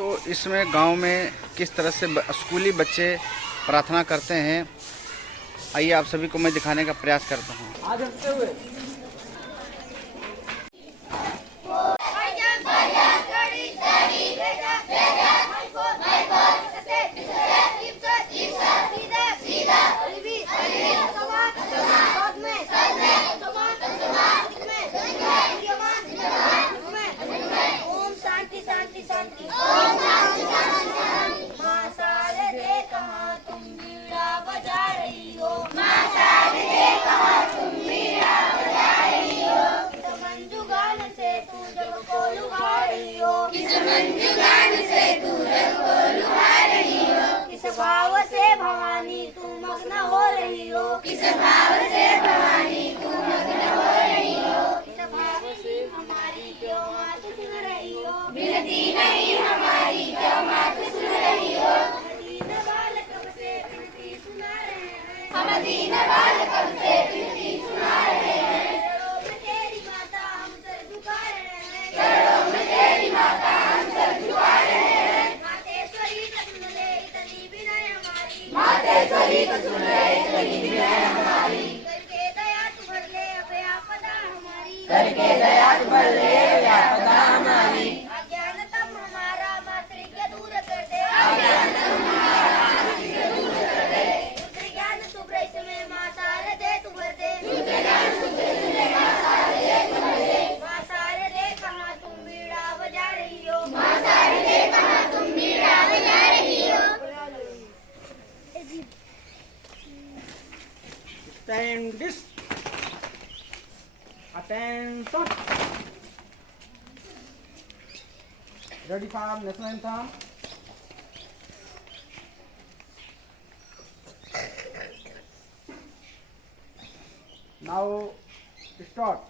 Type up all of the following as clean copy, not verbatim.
तो इसमें गांव में किस तरह से स्कूली बच्चे प्रार्थना करते हैं, आइए आप सभी को मैं दिखाने का प्रयास करता हूँ। आज भाव से भवानी तू मग्न हो रही हो, किस भाव से भवानी तू मग्न हो रही हो, किस भाव से हमारी क्यों मात सुन रही हो, विनती नहीं हमारी क्यों मात सुन रही हो। दीन बालक से विनती सुना रहे हैं, हम दीन बालक से विनती सुना रहे हैं। चरणों में तेरी माता हम सर झुका रहे हैं, चरणों में तेरी माता हम सर झुका रहे हैं। मातेश्वरी तो सुन ले इतनी विनय हमारी, करके दया तू भर ले अब आपदा हमारी, करके दया तू भर ले अब आपदा हमारी। अज्ञानतम हमारा मात्र के दूर कर दे, अज्ञानतम हमारा मात्र के दूर कर दे। रुद्र ज्ञान सुब्रत में मां शारदे तू भर दे, रुद्र ज्ञान सुब्रत में मां शारदे तू भर दे। मां शारदे कहां तुम बीड़ा बजा रही हो, मां शारदे कहां तुम बीड़ा बजा रही हो। Stand this. Attention. Ready for national anthem. Now start.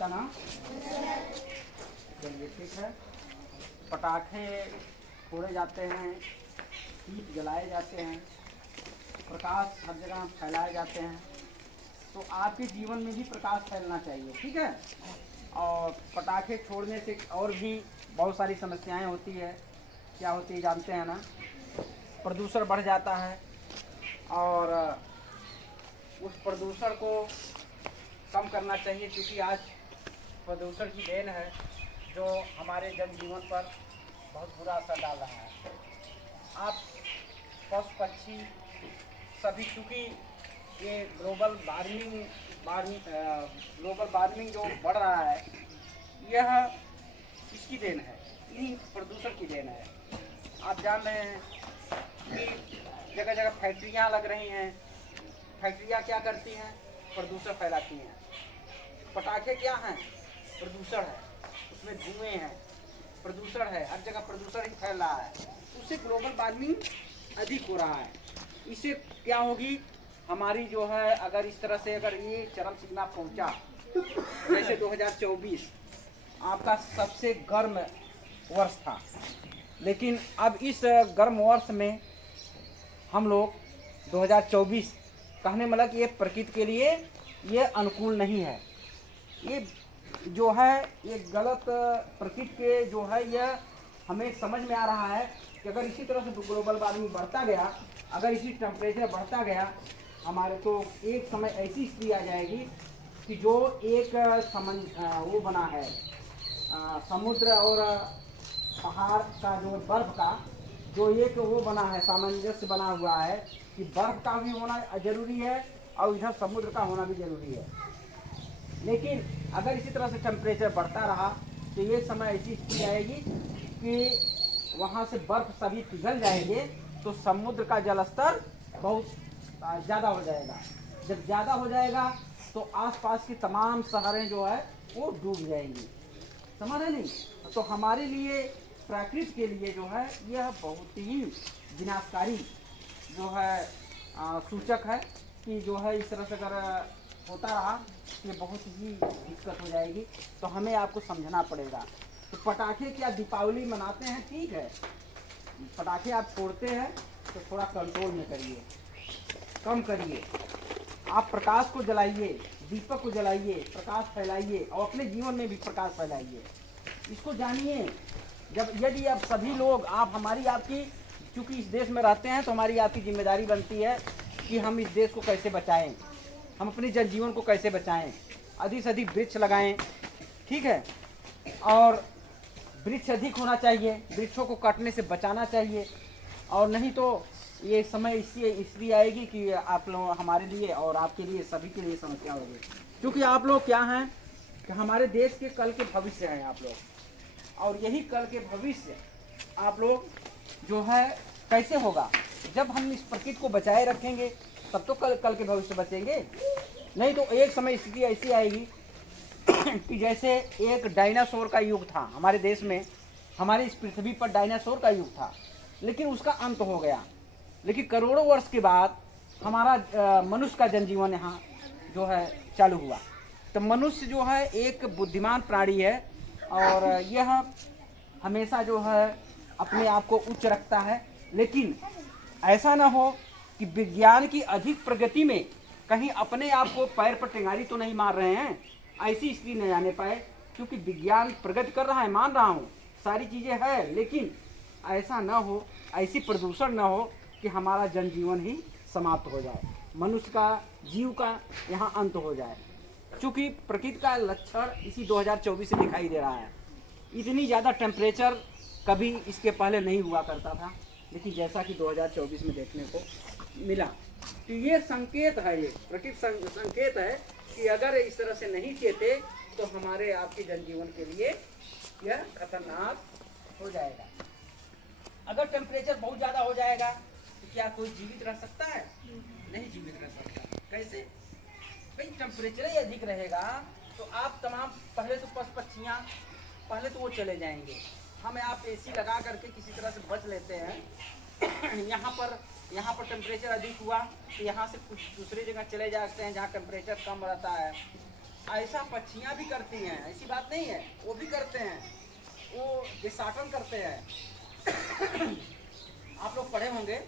ना चलिए ठीक है। पटाखे फोड़े जाते हैं, दीप जलाए जाते हैं, प्रकाश हर जगह फैलाए जाते हैं, तो आपके जीवन में भी प्रकाश फैलना चाहिए, ठीक है। और पटाखे छोड़ने से और भी बहुत सारी समस्याएं होती है। क्या होती है जानते हैं ना, प्रदूषण बढ़ जाता है और उस प्रदूषण को कम करना चाहिए, क्योंकि आज प्रदूषण की देन है जो हमारे जनजीवन पर बहुत बुरा असर डाल रहा है। आप पशु पक्षी सभी, चूँकि ये ग्लोबल वार्मिंग जो बढ़ रहा है, यह इसकी देन है, इन्हीं प्रदूषण की देन है। आप जान रहे हैं कि जगह जगह फैक्ट्रियाँ लग रही हैं। फैक्ट्रियाँ क्या करती हैं? प्रदूषण फैलाती हैं। पटाखे क्या हैं? प्रदूषण है, उसमें धुएँ हैं, प्रदूषण है, हर जगह प्रदूषण ही फैल रहा है। उससे ग्लोबल वार्मिंग अधिक हो रहा है। इससे क्या होगी हमारी जो है अगर इस तरह से अगर ये चरम सीमा पहुंचा, जैसे 2024 आपका सबसे गर्म वर्ष था, लेकिन अब इस गर्म वर्ष में हम लोग 2024 कहने मतलब कि ये प्रकृति के लिए ये अनुकूल नहीं है। ये जो है ये गलत प्रकृति के जो है यह हमें समझ में आ रहा है कि अगर इसी तरह से ग्लोबल वार्मिंग बढ़ता गया, अगर इसी टेम्परेचर बढ़ता गया हमारे, तो एक समय ऐसी स्थिति आ जाएगी कि जो एक वो बना है समुद्र और पहाड़ का जो बर्फ का जो एक वो बना है, सामंजस्य बना हुआ है कि बर्फ का भी होना जरूरी है और इधर समुद्र का होना भी जरूरी है। लेकिन अगर इसी तरह से टेम्परेचर बढ़ता रहा तो ये समय ऐसी स्थिति आएगी कि वहाँ से बर्फ सभी पिघल जाएंगे, तो समुद्र का जल स्तर बहुत ज़्यादा हो जाएगा। जब ज़्यादा हो जाएगा तो आसपास की तमाम शहरें जो है वो डूब जाएंगी। समझ रहे नहीं? तो हमारे लिए प्रकृति के लिए जो है यह बहुत ही विनाशकारी जो है सूचक है कि जो है इस तरह से अगर होता रहा ये बहुत ही दिक्कत हो जाएगी। तो हमें आपको समझना पड़ेगा। तो पटाखे क्या दीपावली मनाते हैं, ठीक है, पटाखे आप छोड़ते हैं तो थोड़ा कंट्रोल में करिए, कम करिए। आप प्रकाश को जलाइए, दीपक को जलाइए, प्रकाश फैलाइए और अपने जीवन में भी प्रकाश फैलाइए। इसको जानिए। जब यदि आप सभी लोग आप हमारी आपकी चूँकि इस देश में रहते हैं तो हमारी आपकी जिम्मेदारी बनती है कि हम इस देश को कैसे बचाएं, हम अपने जनजीवन को कैसे बचाएं। अधिक से अधिक वृक्ष लगाएं, ठीक है, और वृक्ष अधिक होना चाहिए, वृक्षों को काटने से बचाना चाहिए। और नहीं तो ये समय इसलिए आएगी कि आप लोग हमारे लिए और आपके लिए सभी के लिए समस्या होगी। क्योंकि आप लोग क्या हैं कि हमारे देश के कल के भविष्य हैं आप लोग, और यही कल के भविष्य आप लोग जो है कैसे होगा, जब हम इस प्रकृति को बचाए रखेंगे तब तो कल के भविष्य बचेंगे। नहीं तो एक समय स्थिति ऐसी आएगी कि जैसे एक डायनासोर का युग था हमारे देश में, हमारे इस पृथ्वी पर डायनासोर का युग था, लेकिन उसका अंत हो गया। लेकिन करोड़ों वर्ष के बाद हमारा मनुष्य का जनजीवन यहाँ जो है चालू हुआ। तो मनुष्य जो है एक बुद्धिमान प्राणी है और यह हमेशा जो है अपने आप को उच्च रखता है। लेकिन ऐसा ना हो कि विज्ञान की अधिक प्रगति में कहीं अपने आप को पैर पर टेंगारी तो नहीं मार रहे हैं, ऐसी स्थिति न जाने पाए। क्योंकि विज्ञान प्रगति कर रहा है, मान रहा हूँ, सारी चीज़ें हैं, लेकिन ऐसा ना हो, ऐसी प्रदूषण ना हो कि हमारा जनजीवन ही समाप्त हो जाए, मनुष्य का जीव का यहाँ अंत हो जाए। क्योंकि प्रकृति का लक्षण इसी 2024 से दिखाई दे रहा है। इतनी ज़्यादा टेम्परेचर कभी इसके पहले नहीं हुआ करता था, लेकिन जैसा कि 2024 में देखने को मिला। तो ये संकेत है, ये प्रकृति संकेत है कि अगर इस तरह से नहीं चेते तो हमारे आपके जनजीवन के लिए यह खतरनाक हो जाएगा। अगर टेम्परेचर बहुत ज़्यादा हो जाएगा तो क्या कोई जीवित रह सकता है? नहीं जीवित रह सकता। कैसे? भाई टेम्परेचर ही अधिक रहेगा तो आप तमाम पहले तो पशु पक्षियाँ पहले तो वो चले जाएंगे। हमें आप एसी लगा करके किसी तरह से बच लेते हैं। यहाँ पर टेम्परेचर अधिक हुआ तो यहाँ से कुछ दूसरी जगह चले जाते हैं जहाँ टेम्परेचर कम रहता है। ऐसा पक्षियाँ भी करती हैं, ऐसी बात नहीं है, वो भी करते हैं, वो देशाटन करते हैं। आप लोग पढ़े होंगे।